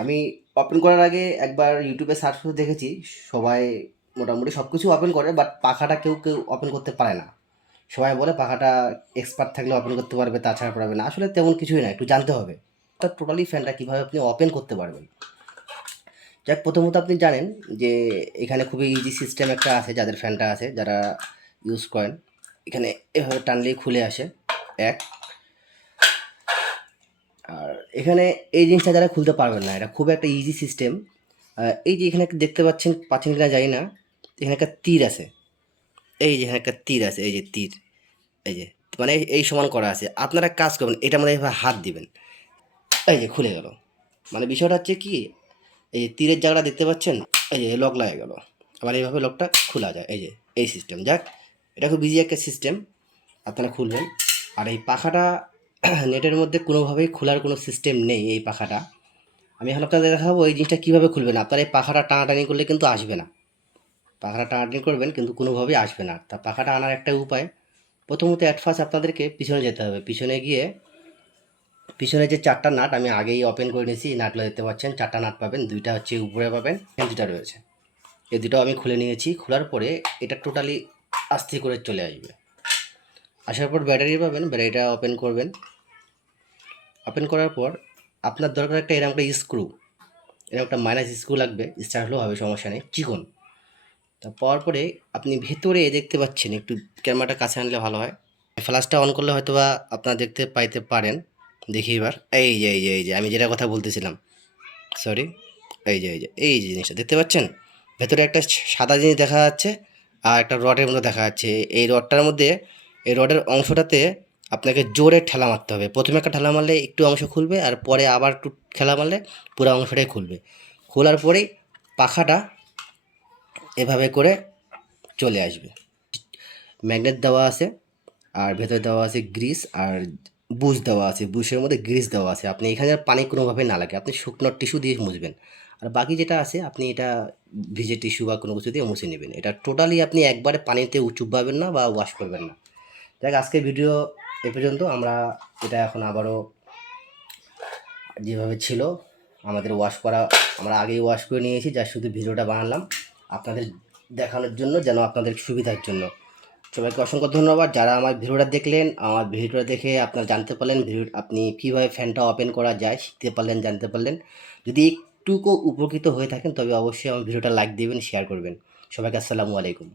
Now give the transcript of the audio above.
আমি ওপেন করার আগে একবার ইউটিউবে সার্চ করে দেখেছি, সবাই মোটামুটি সব কিছু ওপেন করে, বাট পাখাটা কেউ কেউ ওপেন করতে পারে না। সবাই বলে পাখাটা এক্সপার্ট থাকলে ওপেন করতে পারবে, তাছাড়া পারবে না। আসলে তেমন কিছুই না, একটু জানতে হবে অর্থাৎ টোটালি ফ্যানটা কীভাবে আপনি ওপেন করতে পারবেন। যাক, প্রথমত আপনি জানেন যে এখানে খুবই ইজি সিস্টেম একটা আছে, যাদের ফ্যানটা আছে, যারা ইউজ করেন। এখানে এভাবে টানলেই খুলে আসে এক। আর এখানে এই জিনিসটা যারা খুলতে পারবেন না, এটা খুব একটা ইজি সিস্টেম। এই যে এখানে একটা দেখতে পাচ্ছেন, পাচ্ছেন কিনা জানি না, এখানে একটা তীর আছে। এই যে এখানে একটা তীর আছে, এই যে তীর, এই যে মানে এই সমান করা আছে। আপনারা কাজ করবেন, এটার মধ্যে এভাবে হাত দিবেন, এই যে খুলে গেল। মানে বিষয়টা হচ্ছে কি, এই যে তীরের জায়গাটা দেখতে পাচ্ছেন, এই যে লক লাগে গেল। আবার এইভাবে লকটা খোলা যায়, এই যে এই সিস্টেম। যাক, এটা খুব ইজি একটা সিস্টেম, আপনারা খুলবেন। আর এই পাখাটা নেটের মধ্যে কোনোভাবেই খোলার কোনো সিস্টেম নেই। এই পাখাটা আমি এখন আপনাদের দেখাবো এই জিনিসটা কীভাবে খুলবেন। আপনার এই পাখাটা টানাটানি করলে কিন্তু আসবে না। পাখাটা টানাটানি করবেন কিন্তু কোনোভাবেই আসবে না। তা পাখাটা আনার একটা উপায়, প্রথমত অ্যাট ফার্স্ট আপনাদেরকে পিছনে যেতে হবে। পিছনে গিয়ে পিছনে যে চারটা নাট আমি আগেই ওপেন করে নিয়েছি, নাটগুলো দেখতে পাচ্ছেন, চারটা নাট পাবেন। দুইটা হচ্ছে উপরে পাবেন, দুটা রয়েছে, এই দুটাও আমি খুলে নিয়েছি। খোলার পরে এটা টোটালি আস্তে করে চলে আসবে। আসার পর ব্যাটারি পাবেন, ব্যাটারিটা ওপেন করবেন। ওপেন করার পর আপনার দরকার একটা এরকম একটা স্ক্রু, এরকম একটা মাইনাস স্ক্রু লাগবে। স্টার্ট হলেও হবে, সমস্যা নেই, চিকন। তা পাওয়ার পরে আপনি ভেতরে দেখতে পাচ্ছেন, একটু ক্যামেরাটা কাছে আনলে ভালো হয়। ফ্ল্যাশটা অন করলে হয়তো বা আপনারা দেখতে পাইতে পারেন। দেখি এবার, এই যে আমি যেটা কথা বলতেছিলাম, সরি, এই যে জিনিসটা দেখতে পাচ্ছেন, ভেতরে একটা সাদা জিনিস দেখা যাচ্ছে আর একটা রডের মতো দেখা যাচ্ছে। এই রডটার মধ্যে, এই রডের অংশটাতে আপনাকে জোরে ঠেলা মারতে হবে। প্রথমে একটা ঠেলা মারলে একটু অংশ খুলবে, আর পরে আবার একটু ঠেলা মারলে পুরো অংশটাই খুলবে। খোলার পরেই পাখাটা এভাবে করে চলে আসবে। ম্যাগনেট দেওয়া আছে, আর ভেতরে দেওয়া আছে গ্রিস, আর বুশ দেওয়া আছে, বুশের মধ্যে গ্রিস দেওয়া আছে। আপনি এখানে আর পানি কোনোভাবে না লাগে, আপনি শুকনো টিস্যু দিয়ে মুছবেন। আর বাকি যেটা আছে আপনি এটা ভিজে টিস্যু বা কোনো কিছু দিয়ে মুছে নেবেন। এটা টোটালি আপনি একবারে পানিতে চুবাবেন না বা ওয়াশ করবেন না। দেখ, আজকের ভিডিও এ পর্যন্ত। আমরা এটা এখন আবারও যেভাবে ছিল আমাদের ওয়াশ করা, আমরা আগেই ওয়াশ করে নিয়েছি, যা শুধু ভিডিওটা বানালাম আপনাদের দেখানোর জন্য, যেন আপনাদের সুবিধার জন্য। সবাইকে অসংখ্য ধন্যবাদ যারা আমার ভিডিওটা দেখলেন। আমার ভিডিওটা দেখে আপনারা জানতে পারলেন আপনি কীভাবে ফ্যানটা ওপেন করা যায়, শিখতে পারলেন, জানতে পারলেন। যদি একটুকু উপকৃত হয়ে থাকেন তবে অবশ্যই আমার ভিডিওটা লাইক দিবেন, শেয়ার করবেন। সবাইকে আসসালামু আলাইকুম।